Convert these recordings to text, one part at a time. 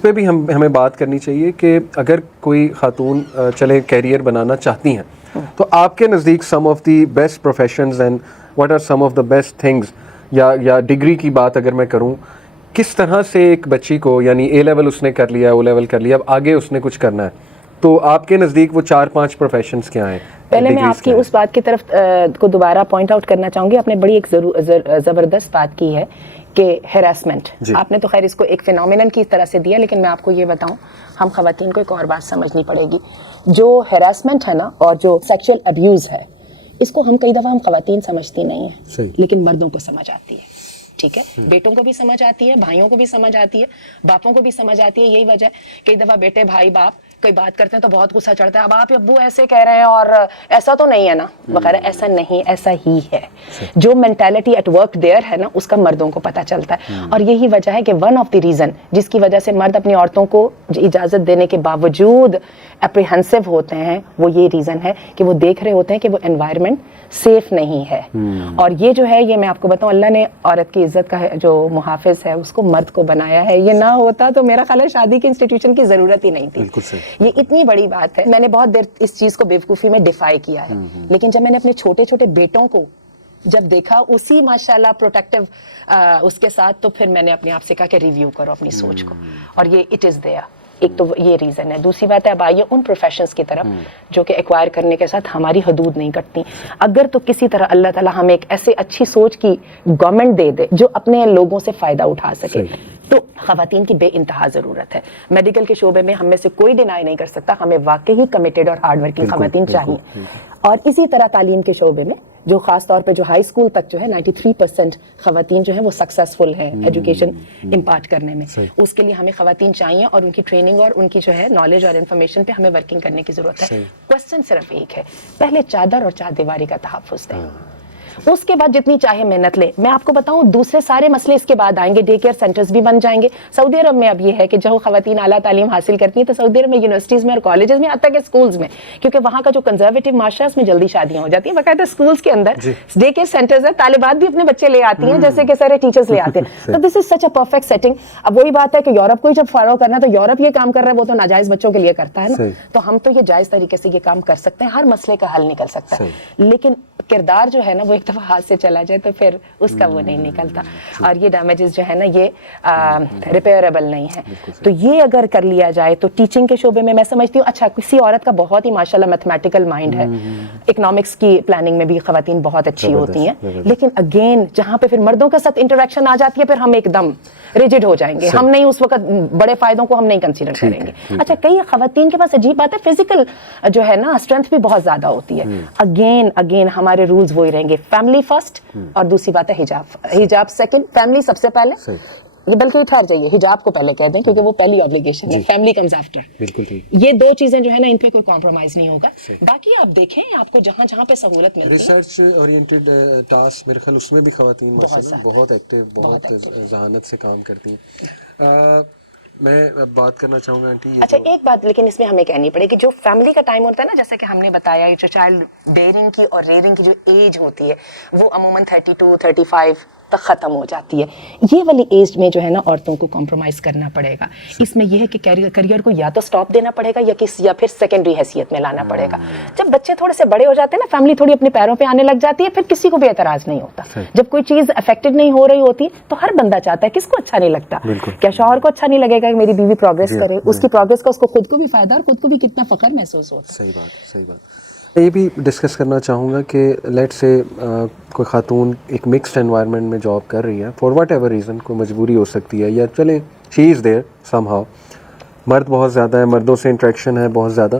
पे भी हमें बात करनी चाहिए कि अगर कोई खातून चले कैरियर बनाना चाहती हैं, तो आपके नज़दीक some of the best professions and what are some of the best things, या डिग्री की बात अगर मैं करूं, किस तरह से एक बच्ची को, यानी ए लेवल उसने कर लिया, ओ लेवल कर लिया, अब आगे उसने कुछ करना है, तो आपके नज़दीक वो 4-5 प्रोफेशंस क्या हैं? पहले मैं आपकी उस बात की तरफ को दोबारा पॉइंट आउट करना चाहूँगी। आपने बड़ी एक ज़बरदस्त बात की है कि हैरेसमेंट, आपने तो खैर इसको एक फिनोमिनन की तरह से दिया, लेकिन मैं आपको ये बताऊं, हम खवातीन को एक और बात समझनी पड़ेगी। जो हैरेसमेंट है ना, और जो सेक्सुअल अब्यूज़ है, इसको हम कई दफ़ा हम खवातीन समझती नहीं है, लेकिन मर्दों को समझ आती है। ठीक है, बेटों को भी समझ आती है, भाइयों को भी समझ आती है, बापों को भी समझ आती है। यही वजह है कई दफ़ा बेटे भाई बाप कोई बात करते हैं तो बहुत गुस्सा चढ़ता है, अब आप अब्बू ऐसे कह रहे हैं और ऐसा तो नहीं है ना वगैरह। ऐसा नहीं, ऐसा ही है। जो मेंटालिटी एट वर्क देयर है ना, उसका मर्दों को पता चलता है। और यही वजह है कि वन ऑफ द रीज़न जिसकी वजह से मर्द अपनी औरतों को इजाज़त देने के बावजूद एप्रीहेंसिव होते हैं, वो ये रीज़न है कि वो देख रहे होते हैं कि वो एनवायरनमेंट सेफ नहीं है। और ये जो है, ये मैं आपको बताऊं, अल्लाह ने औरत की इज्जत का जो मुहाफिज है उसको मर्द को बनाया है। ये ना होता तो मेरा ख्याल है शादी के इंस्टीट्यूशन की जरूरत ही नहीं थी। ये इतनी बड़ी बात है। मैंने बहुत देर इस चीज को बेवकूफी में डिफाई किया है, लेकिन जब मैंने अपने छोटे छोटे बेटों को जब देखा उसी माशाल्लाह प्रोटेक्टिव उसके साथ, तो फिर मैंने अपने आप से कहा कि रिव्यू करो अपनी सोच को, और ये इट इज देयर। एक तो ये रीज़न है। दूसरी बात है, अब आइए उन प्रोफेशंस की तरफ जो कि एक्वायर करने के साथ हमारी हदूद नहीं कटती। अगर तो किसी तरह अल्लाह ताला हमें एक ऐसे अच्छी सोच की गवर्नमेंट दे दे जो अपने लोगों से फ़ायदा उठा सके, तो ख़वातीन की बेइंतहा ज़रूरत है। मेडिकल के शोबे में हम में से कोई डिनाई नहीं कर सकता, हमें वाकई ही कमिटेड और हार्ड वर्किंग ख़वातीन चाहिए। और इसी तरह तालीम के शोबे में जो ख़ास तौर पे जो हाई स्कूल तक जो है 93% ख़वातीन जो है वो सक्सेसफुल है एजुकेशन इम्पार्ट करने में। उसके लिए हमें ख़वातीन चाहिए और उनकी ट्रेनिंग और उनकी जो है नॉलेज और इन्फॉर्मेशन पे हमें वर्किंग करने की ज़रूरत है। क्वेश्चन सिर्फ एक है, पहले चादर और चारदीवारी का तहफ़्फ़ुज़ दें, उसके बाद जितनी चाहे मेहनत ले। मैं आपको बताऊं, दूसरे सारे मसले इसके बाद आएंगे। डे केयर सेंटर्स भी बन जाएंगे। सऊदी अरब में अब ये है कि जो खवातीन आला तालीम हासिल करती हैं तो सऊदी अरब में यूनिवर्सिटीज़ में और कॉलेजेस में, आता के स्कूल्स में, क्योंकि वहाँ का जो कंजर्वेटिव माशरा है उसमें जल्दी शादियाँ हो जाती हैं। बाकायदा स्कूल्स के अंदर डे केयर सेंटर्स है, तालिबात भी अपने बच्चे ले आती हैं जैसे कि सारे टीचर्स ले आते हैं। तो this is such a perfect setting. अब वही बात है कि यूरोप को ही जब फॉलो करना है तो यूरोप ये काम कर रहा है, वो तो नाजायज़ बच्चों के लिए करता है ना। तो हम तो ये जायज़ तरीके से ये काम कर सकते हैं, हर मसले का हल निकल सकता है। लेकिन किरदार जो है ना, वो एक दफ़ा हाथ से चला जाए तो फिर उसका वो नहीं निकलता। और ये डैमेजेस जो है ना, ये रिपेयरेबल नहीं है। तो ये अगर कर लिया जाए तो टीचिंग के शोबे में मैं समझती हूँ, अच्छा किसी औरत का बहुत ही माशाल्लाह मैथमेटिकल माइंड है, इकोनॉमिक्स की प्लानिंग में भी खवातीन बहुत अच्छी होती हैं, लेकिन अगेन जहाँ पे फिर मर्दों के साथ इंटरेक्शन आ जाती है, फिर हम एकदम रिजिड हो जाएंगे। हम नहीं, उस वक्त बड़े फायदों को हम नहीं कंसीडर करेंगे। अच्छा, कई खवातीन के पास अजीब बात है, फिजिकल जो है ना स्ट्रेंथ भी बहुत ज्यादा होती है। अगेन हमारे रूल्स वही रहेंगे, फैमिली फर्स्ट, और दूसरी बात है हिजाब सेकंड, फैमिली सबसे पहले। ये बल्कि ठहर जाइए, हिजाब को पहले कह दें क्योंकि वो पहली ऑब्लिगेशन है, फैमिली कम्स आफ्टर। बिल्कुल ठीक। ये दो चीजें जो है ना, इन पे कोई कॉम्प्रोमाइज नहीं होगा। बाकी आप देखें, आपको जहां जहां पे सहूलत मिलती है, रिसर्च ओरिएंटेड टास्क मेरे ख्याल उसमें भी खवातीन माशाल्लाह बहुत एक्टिव, बहुत जहानत से काम करती हैं। मैं बात करना चाहूँगा आंटी, अच्छा एक बात लेकिन इसमें हमें कहनी पड़ेगी, जो फैमिली का टाइम होता है ना, जैसे कि हमने बताया, जो चाइल्ड बेयरिंग की और रेयरिंग की जो एज होती है वो अमूमन 32-35 तक ख़त्म हो जाती है। ये वाली एज में जो है ना औरतों को कॉम्प्रोमाइज़ करना पड़ेगा। इसमें यह है कि करियर को या तो स्टॉप देना पड़ेगा या फिर सेकेंडरी हैसियत में लाना पड़ेगा। जब बच्चे थोड़े से बड़े हो जाते हैं ना, फैमिली थोड़ी अपने पैरों पे आने लग जाती है, फिर किसी को भी एतराज़ नहीं होता। जब कोई चीज़ अफेक्टेड नहीं हो रही होती तो हर बंदा चाहता है, किसको अच्छा नहीं लगता? क्या शौहर को अच्छा नहीं लगेगा कि मेरी बीवी प्रोग्रेस करे? उसकी प्रोग्रेस का उसको खुद को भी फायदा और खुद को भी कितना फ़ख्र महसूस होता है। सही बात। ये भी डिस्कस करना चाहूँगा कि लेट्स से कोई खातून एक मिक्स्ड एनवायरनमेंट में जॉब कर रही है, फॉर वट एवर रीज़न, कोई मजबूरी हो सकती है, या चले शी इज़ देयर समहाउ, मर्द बहुत ज़्यादा है, मर्दों से इंट्रैक्शन है बहुत ज़्यादा,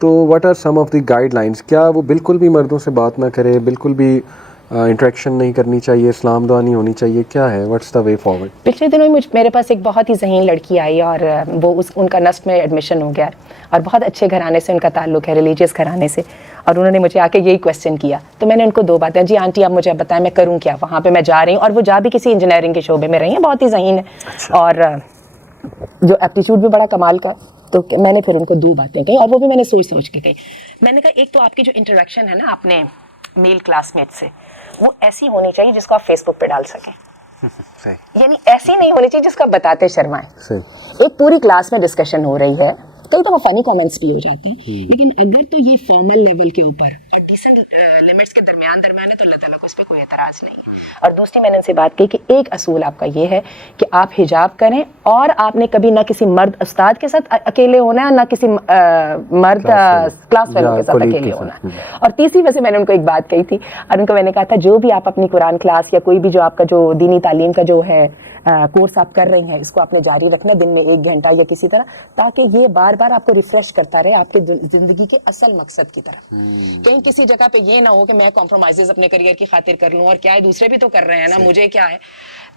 तो what are some of the guidelines? क्या वो बिल्कुल भी मर्दों से बात ना करे, बिल्कुल भी इंट्रैक्शन नहीं करनी चाहिए, इस्लाम दुआ नहीं होनी चाहिए, क्या है, व्हाट्स द वे फॉरवर्ड? पिछले दिनों ही मेरे पास एक बहुत ही ज़हीन लड़की आई और वो उनका नस्ट में एडमिशन हो गया और बहुत अच्छे घराने से उनका ताल्लुक़ है, रिलीजियस घराने से, और उन्होंने मुझे आके यही क्वेश्चन किया। तो मैंने उनको दो बातें, जी आंटी आप मुझे बताएं मैं करूँ क्या, वहाँ पे मैं जा रही हूँ, और वो जा भी किसी इंजीनियरिंग के शोबे में रही हैं, बहुत ही ज़हीन है। अच्छा। और जो एप्टीट्यूड भी बड़ा कमाल का। तो मैंने फिर उनको दो बातें कही और वो भी मैंने सोच के कही। मैंने कहा एक तो आपकी जो इंटरेक्शन है ना अपने मेल क्लासमेट से, वो ऐसी होनी चाहिए जिसको आप फेसबुक पे डाल सकें। सही यानी ऐसी नहीं होनी चाहिए जिसका बताते शर्माएं। सही। एक पूरी क्लास में डिस्कशन हो रही है, कई तो फनी कमेंट्स भी हो जाते हैं, लेकिन अगर तो ये फॉर्मल लेवल के ऊपर और डिसेंट लिमिट्स के दरमियान है तो अल्लाह ताला को इस पर कोई एतराज नहीं है। और दूसरी मैंने उनसे बात की कि एक असूल आपका ये है कि आप हिजाब करें और आपने कभी ना किसी मर्द उस्ताद के साथ अकेले होना है, ना किसी मर्द क्लास फेलो के साथ अकेले होना है। और तीसरी वजह मैंने उनको एक बात कही थी और उनको मैंने कहा था जो भी आप अपनी कुरान क्लास या कोई भी जो आपका जो दीनी तालीम का जो है कोर्स आप कर रही हैं, इसको आपने जारी रखना दिन में 1 घंटा या किसी तरह, ताकि ये बार बार आपको रिफ्रेश करता रहे आपके जिंदगी के असल मकसद की तरफ। कहीं किसी जगह पे ये ना हो कि मैं कॉम्प्रोमाइजेस अपने करियर की खातिर कर लूं, और क्या है दूसरे भी तो कर रहे हैं ना, मुझे क्या है।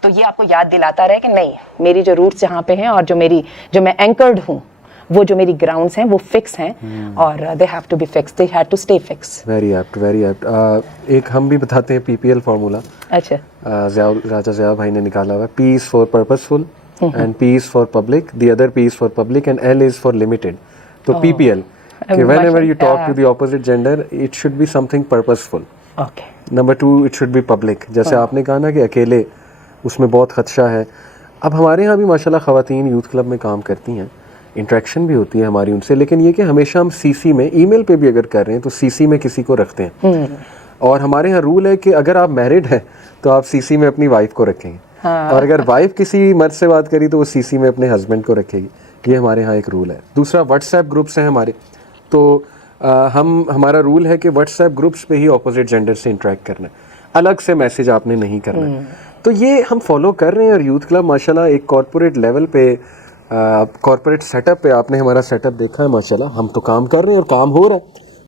तो ये आपको याद दिलाता रहे कि नहीं, मेरी जो रूट्स यहाँ पे हैं और जो मैं एंकर्ड हूँ, वो जो मेरी ग्राउंड्स हैं वो फिक्स हैं और they have to be fix, they have to stay fix. Very apt, very apt. एक हम भी बताते हैं पीपीएल फार्मूला। अच्छा, राजा ज़िया भाई ने निकाला हुआ है, P is for purposeful and P is for public, the other P is for public and L is for limited. तो PPL कि whenever you talk to the opposite gender it should be something purposeful. Okay, Number 2 it should be public. जैसे आपने कहा ना कि अकेले उसमें बहुत खदशा है। अब हमारे यहाँ भी माशाल्लाह ख़वातीन यूथ क्लब में काम करती हैं, इंटरेक्शन भी होती है हमारी उनसे, लेकिन ये कि हमेशा हम सीसी में, ईमेल पे भी अगर कर रहे हैं तो सीसी में किसी को रखते हैं। और हमारे यहाँ रूल है कि अगर आप मैरिड हैं तो आप सीसी में अपनी वाइफ को रखेंगे, और अगर वाइफ किसी मर्द से बात करी तो वो सीसी में अपने हस्बैंड को रखेगी। ये हमारे यहाँ एक रूल है। दूसरा, व्हाट्सएप ग्रुप्स हैं हमारे, तो हमारा रूल है कि व्हाट्सएप ग्रुप्स पे ही ऑपोजिट जेंडर से इंटरेक्ट करना है, अलग से मैसेज आपने नहीं करना है। तो ये हम फॉलो कर रहे हैं। और यूथ क्लब माशाल्लाह एक कॉर्पोरेट लेवल पे, कॉर्पोरेट सेटअप पे, आपने हमारा सेटअप देखा है माशाल्लाह, हम तो काम कर रहे हैं और काम हो रहा है।